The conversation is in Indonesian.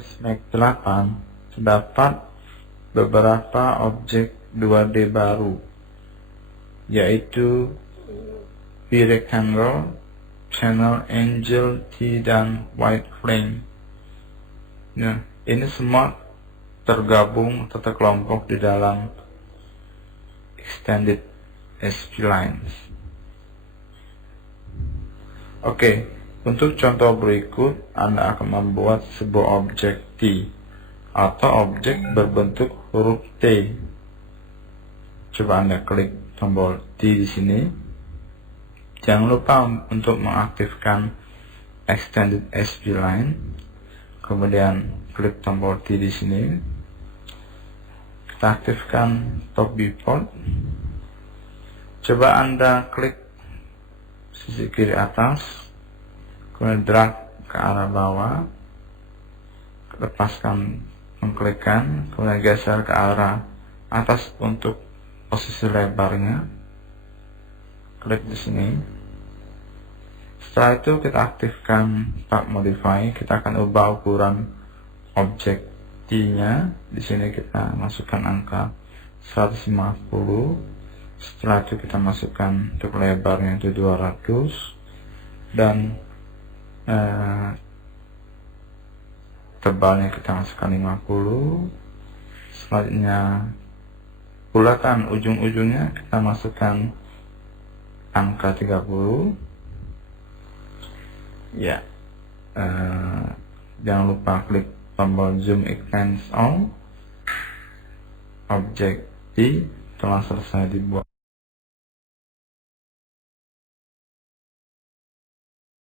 Snack 8 terdapat beberapa objek 2D baru, yaitu B-Rectangle, Channel Angel, T, dan White Flame. Nah, ini semua tergabung atau terkelompok di dalam Extended splines. Oke, untuk contoh berikut, Anda akan membuat sebuah objek T atau objek berbentuk huruf T. Coba Anda klik tombol T di sini. Jangan lupa untuk mengaktifkan Extended spline. Kemudian klik tombol T di sini. Kita aktifkan top viewport. Coba Anda klik sisi kiri atas, kemudian drag ke arah bawah, lepaskan mengklikkan, kemudian geser ke arah atas untuk posisi lebarnya. Klik di sini. Setelah itu kita aktifkan Part Modify. Kita akan ubah ukuran objek T-nya. Di sini kita masukkan angka 150. Setelah itu kita masukkan untuk lebarnya itu 200 dan tebalnya kita masukkan 50. Selanjutnya bulatan ujung-ujungnya kita masukkan angka 30. Ya, jangan lupa klik tombol zoom extends all. Objek T telah selesai dibuat.